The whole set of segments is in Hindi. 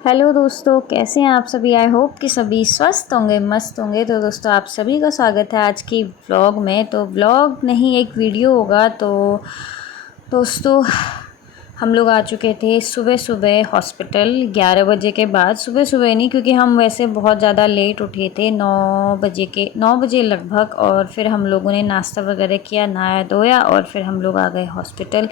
हेलो दोस्तों, कैसे हैं आप सभी। आई होप कि सभी स्वस्थ होंगे, मस्त होंगे। तो दोस्तों, आप सभी का स्वागत है आज की व्लॉग में। तो व्लॉग नहीं, एक वीडियो होगा। तो दोस्तों, हम लोग आ चुके थे सुबह सुबह हॉस्पिटल 11 बजे के बाद। सुबह सुबह नहीं, क्योंकि हम वैसे बहुत ज़्यादा लेट उठे थे, 9 बजे लगभग। और फिर हम लोगों ने नाश्ता वगैरह किया, नहाया धोया, और फिर हम लोग आ गए हॉस्पिटल।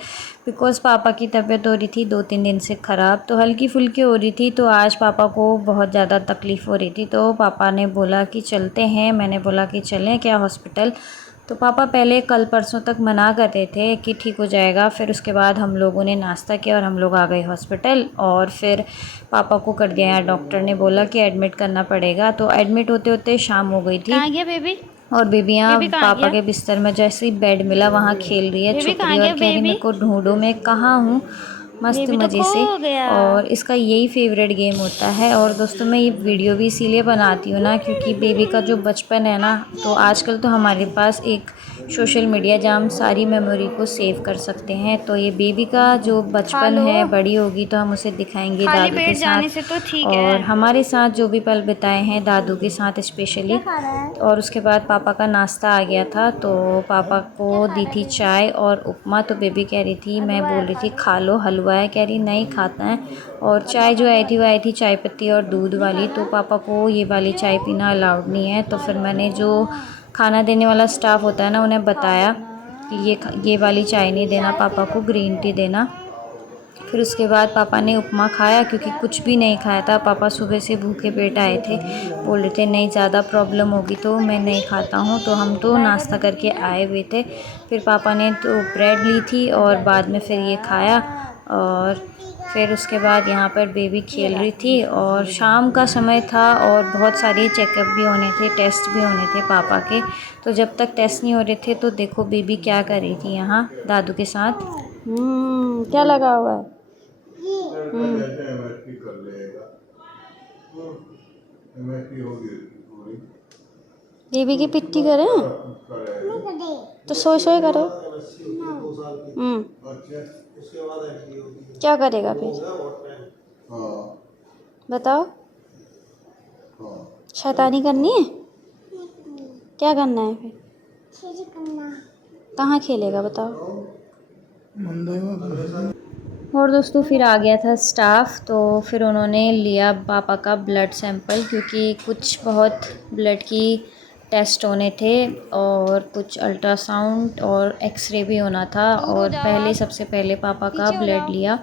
बिकॉज़ पापा की तबीयत हो रही थी 2-3 दिन से ख़राब, तो हल्की फुल्की हो रही थी। तो आज पापा को बहुत ज़्यादा तकलीफ़ हो रही थी, तो पापा ने बोला कि चलते हैं। मैंने बोला कि चलें क्या हॉस्पिटल। तो पापा पहले कल परसों तक मना कर रहे थे कि ठीक हो जाएगा। फिर उसके बाद हम लोगों ने नाश्ता किया और हम लोग आ गए हॉस्पिटल। और फिर पापा को कर दिया, डॉक्टर ने बोला कि एडमिट करना पड़ेगा। तो एडमिट होते होते शाम हो गई थी। कहाँ गया बेबी? और बेबी यहाँ बेबी कहाँ पापा गया? के बिस्तर में जैसे ही बेड मिला वहाँ खेल रही है, बेबी छुप रही कहाँ है और गया? कह रही बेबी मेरे को ढूंढो, मैं कहाँ हूँ। मस्त बेबी तो मज़े खो से। गया। और इसका यही फेवरेट गेम होता है। और दोस्तों, मैं ये वीडियो भी इसीलिए बनाती हूँ ना, क्योंकि बेबी का जो बचपन है ना, तो आजकल तो हमारे पास एक सोशल मीडिया जहाँ हम सारी मेमोरी को सेव कर सकते हैं। तो ये बेबी का जो खा बचपन लो। है, बड़ी होगी तो हम उसे दिखाएंगे खाली दादू के पेट जाने से साथ। तो ठीक और है। हमारे साथ जो भी पल बिताए हैं दादू के साथ क्या स्पेशली। खा रहा है? और उसके बाद पापा का नाश्ता आ गया था, तो पापा क्या को खा दी रहा है थी बेबी? चाय और उपमा। तो बेबी कह रही थी, मैं हलवा बोल है, रही खा थी लो। खा लो, हलवा है। कह रही नहीं खाता है। और हलवा चाय खा जो लो, आई थी वो हलवा। आई थी चाय पत्ती और दूध नहीं वाली। खाना? तो पापा को ये वाली चाय क्यों? पीना अलाउड नहीं है। तो खा फिर लो मैंने ना। जो खाना देने वाला स्टाफ होता है ना, उन्हें खा लो बताया ना। कि ये वाली चाय नहीं देना चाय पी पापा लो को, ग्रीन टी फिर। देना। फिर उसके बाद पापा ने उपमा खाया, क्योंकि कुछ भी नहीं खाया था। पापा सुबह से भूखे पेट आए थे, बोल रहे थे नहीं ज़्यादा प्रॉब्लम होगी तो मैं नहीं खाता हूँ। तो हम तो डायपर नाश्ता दीदी करके पीना? आए हुए थे। फिर पापा ने तो ब्रेड ली थी और बाद में फिर ये खाया। और फिर उसके बाद यहाँ पर बेबी ये खेल ला। रही थी। और शाम का समय था और बहुत सारे चेकअप भी होने थे, टेस्ट भी होने थे पापा के। तो जब तक टेस्ट नहीं हो रहे थे, तो देखो बेबी क्या कर रही थी यहाँ दादू के साथ। क्या लगा हुआ है? बेबी की पिट्टी करें? तो सोए सोए करो। हम्म क्या करेगा फिर? बताओ। शैतानी करनी है? क्या करना है फिर? कहाँ खेलेगा बताओ? और दोस्तों, फिर आ गया था स्टाफ। तो फिर उन्होंने लिया पापा का ब्लड सैंपल, क्योंकि कुछ बहुत ब्लड की टेस्ट होने थे और कुछ अल्ट्रासाउंड और एक्सरे भी होना था। दूर हो और जाओ पहले आप। सबसे पहले पापा का पीछे हो ब्लड जाओ। लिया,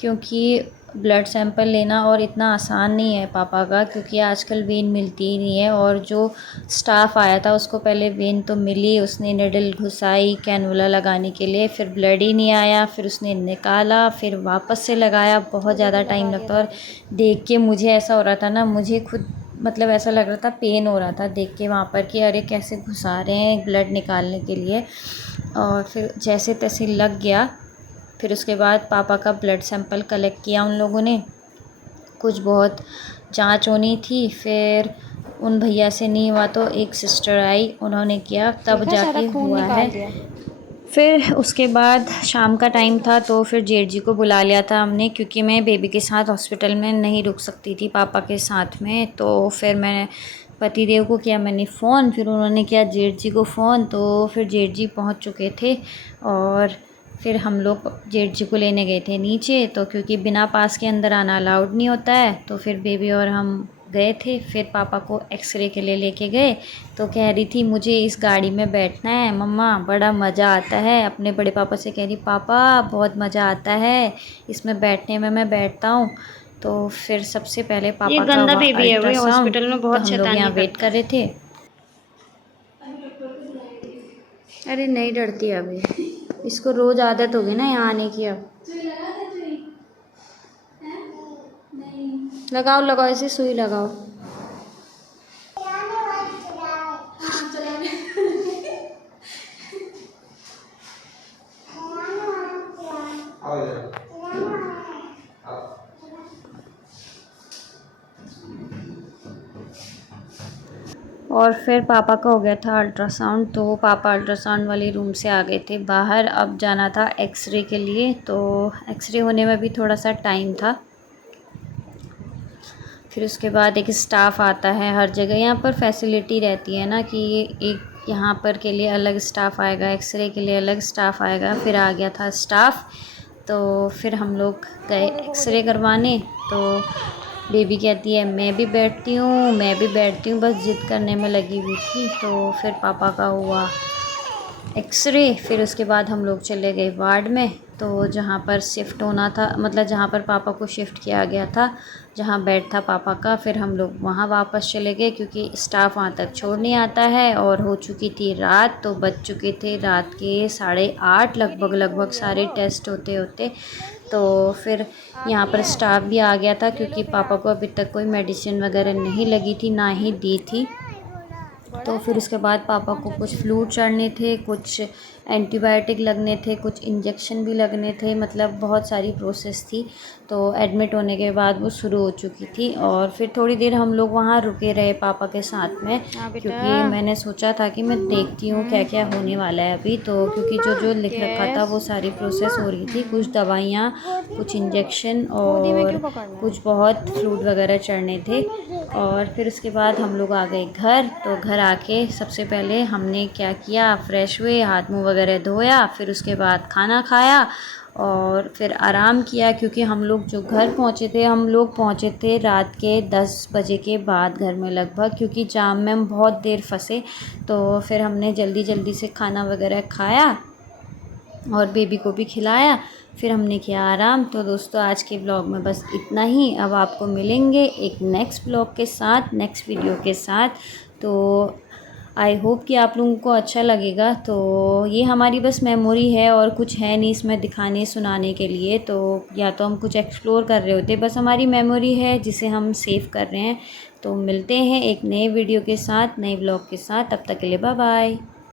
क्योंकि ब्लड सैंपल लेना और इतना आसान नहीं है पापा का, क्योंकि आजकल वेन मिलती ही नहीं है। और जो स्टाफ आया था उसको पहले वेन तो मिली, उसने निडल घुसाई कैनुला लगाने के लिए, फिर ब्लड ही नहीं आया। फिर उसने निकाला, फिर वापस से लगाया, बहुत चलो ज़्यादा भी टाइम लगा दिया लगता। और दादी। देख के मुझे ऐसा हो रहा था ना, मुझे खुद मतलब ऐसा लग रहा था, पेन हो रहा था देख के वहाँ पर कि अरे कैसे घुसा रहे हैं ब्लड निकालने के लिए। और फिर जैसे तैसे लग गया। फिर उसके बाद पापा का ब्लड सैंपल कलेक्ट किया उन लोगों ने। कुछ बहुत जांच होनी थी, फिर उन भैया से नहीं हुआ तो एक सिस्टर आई, उन्होंने किया, तब देखा, सारा जाके खून हुआ है। निकाल दिया। फिर उसके बाद शाम का टाइम था, तो फिर जेठ जी को बुला लिया था हमने, क्योंकि मैं बेबी के साथ हॉस्पिटल में नहीं रुक सकती थी पापा के साथ में। तो फिर मैंने पतिदेव को किया मैंने फ़ोन, फिर उन्होंने किया जेठ जी को फ़ोन। तो फिर जेठ जी पहुंच चुके थे। और फिर हम लोग जेठ जी को लेने गए थे नीचे, तो क्योंकि बिना पास के अंदर आना अलाउड नहीं होता है। तो फिर बेबी और हम गए थे। फिर पापा को एक्सरे के लिए लेके गए। तो कह रही थी मुझे इस गाड़ी में बैठना है मम्मा, बड़ा मज़ा आता है। अपने बड़े पापा से कह रही पापा बहुत मज़ा आता है इसमें बैठने में, मैं बैठता हूँ। तो फिर सबसे पहले ये पापा का गंदा हुआ बेबी है, वो अल्ट्रासाउंड। हॉस्पिटल में तो बहुत हम लोग यहाँ शैतानियाँ वेट करता कर है। रहे थे। अरे नहीं डरती अभी, इसको रोज़ आदत होगी ना यहाँ आने की अब। लगाओ लगाओ, ऐसे सुई लगाओ। और फिर पापा का हो गया था अल्ट्रासाउंड। तो पापा अल्ट्रासाउंड वाले रूम से आ गए थे बाहर। अब जाना था एक्सरे के लिए। तो एक्सरे होने में भी थोड़ा सा टाइम था। फिर उसके बाद एक स्टाफ आता है हर जगह। यहाँ पर फैसिलिटी रहती है ना कि एक यहाँ पर के लिए अलग स्टाफ आएगा, एक्सरे के लिए अलग स्टाफ आएगा। फिर आ गया था स्टाफ, तो फिर हम लोग गए एक्सरे करवाने। तो बेबी कहती है मैं भी बैठती हूँ, मैं भी बैठती हूँ, बस ज़िद करने में लगी हुई थी। तो फिर पापा का हुआ एक्सरे। फिर उसके बाद हम लोग चले गए वार्ड में, तो जहाँ पर शिफ्ट होना था, मतलब जहाँ पर पापा को शिफ्ट किया गया था, जहाँ बेड था पापा का, फिर हम लोग वहाँ वापस चले गए क्योंकि स्टाफ वहाँ तक छोड़ नहीं आता है। और हो चुकी थी रात, तो बज चुके थे रात के 8:30 लगभग सारे टेस्ट होते होते। तो फिर यहाँ पर स्टाफ भी आ गया था क्योंकि पापा को अभी तक कोई मेडिसिन वगैरह नहीं लगी थी, ना ही दी थी। तो फिर उसके बाद पापा को कुछ फ्लूइड चढ़ने थे, कुछ एंटीबायोटिक लगने थे, कुछ इंजेक्शन भी लगने थे, मतलब बहुत सारी प्रोसेस थी। तो एडमिट होने के बाद वो शुरू हो चुकी थी। और फिर थोड़ी देर हम लोग वहाँ रुके रहे पापा के साथ में, क्योंकि मैंने सोचा था कि मैं देखती हूँ क्या क्या होने वाला है अभी। तो क्योंकि जो जो लिख रखा था वो सारी प्रोसेस हो रही थी, कुछ दवाइयाँ, कुछ इंजेक्शन और कुछ बहुत फ्लूइड वगैरह चढ़ने थे। और फिर उसके बाद हम लोग आ गए घर। तो घर आके सबसे पहले हमने क्या किया, फ़्रेश हुए, हाथ मुँह वगैरह धोया, फिर उसके बाद खाना खाया और फिर आराम किया। क्योंकि हम लोग जो घर पहुँचे थे, हम लोग पहुँचे थे रात के 10 बजे के बाद घर में लगभग, क्योंकि जाम में हम बहुत देर फंसे। तो फिर हमने जल्दी से खाना वगैरह खाया और बेबी को भी खिलाया, फिर हमने किया आराम। तो दोस्तों आज के ब्लॉग में बस इतना ही। अब आपको मिलेंगे एक नेक्स्ट ब्लॉग के साथ, नेक्स्ट वीडियो के साथ। तो आई होप कि आप लोगों को अच्छा लगेगा। तो ये हमारी बस मेमोरी है और कुछ है नहीं इसमें दिखाने सुनाने के लिए। तो या तो हम कुछ एक्सप्लोर कर रहे होते, बस हमारी मेमोरी है जिसे हम सेव कर रहे हैं। तो मिलते हैं एक नए वीडियो के साथ, नए ब्लॉग के साथ। तब तक के लिए बाय बाय।